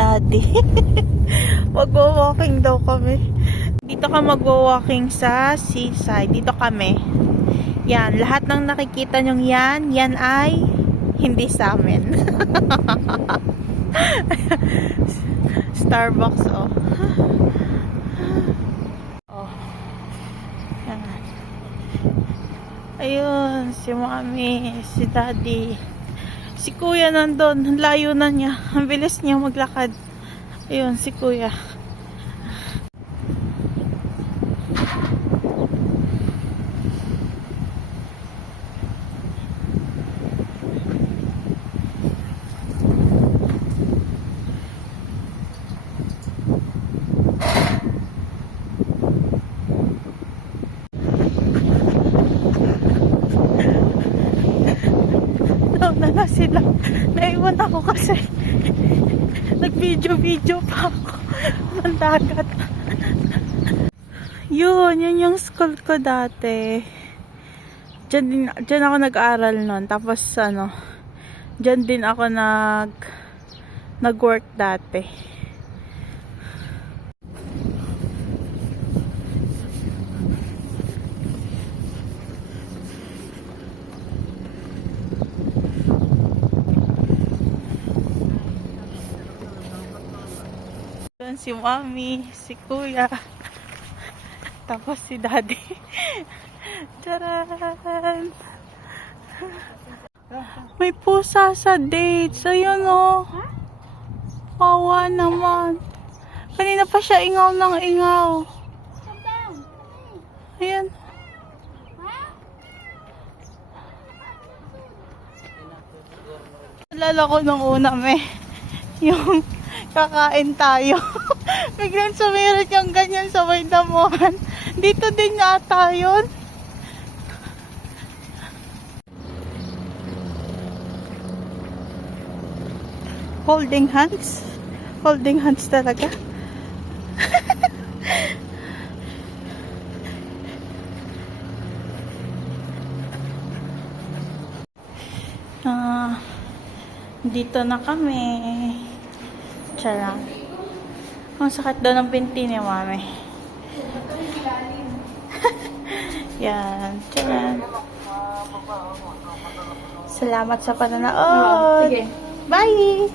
daddy. Magwa-walking daw kami. Dito ka magwa-walking sa seaside. Dito kami. Yan, lahat ng nakikita nyong yan ay hindi sa amin. Starbucks, oh. Oh. Yan. Ayun, si mami, si daddy. Si kuya nandun, ang layo na niya. Ang bilis niya maglakad. Ayun, si kuya. Na sila. Naiwan ako kasi nag-video pa ako ng dagat. Yun yung school ko dati. Diyan ako nag-aral nun. Tapos diyan din ako nag-work dati. Si mami, si kuya, tapos si daddy. Charan! May pusa sa dates. Ayun o. Wawa naman. Kanina pa siya ingaw ng ingaw. Ayan. Alala ko nung una yung kakain tayo. Biglang sumirit yung ganyan sa may damuhan. Dito din yata yun. Holding hands. Holding hands talaga. Dito na kami. Charang. Ang sakit daw ng binti ni mami. Yan. Charang. Salamat sa panonood. Bye!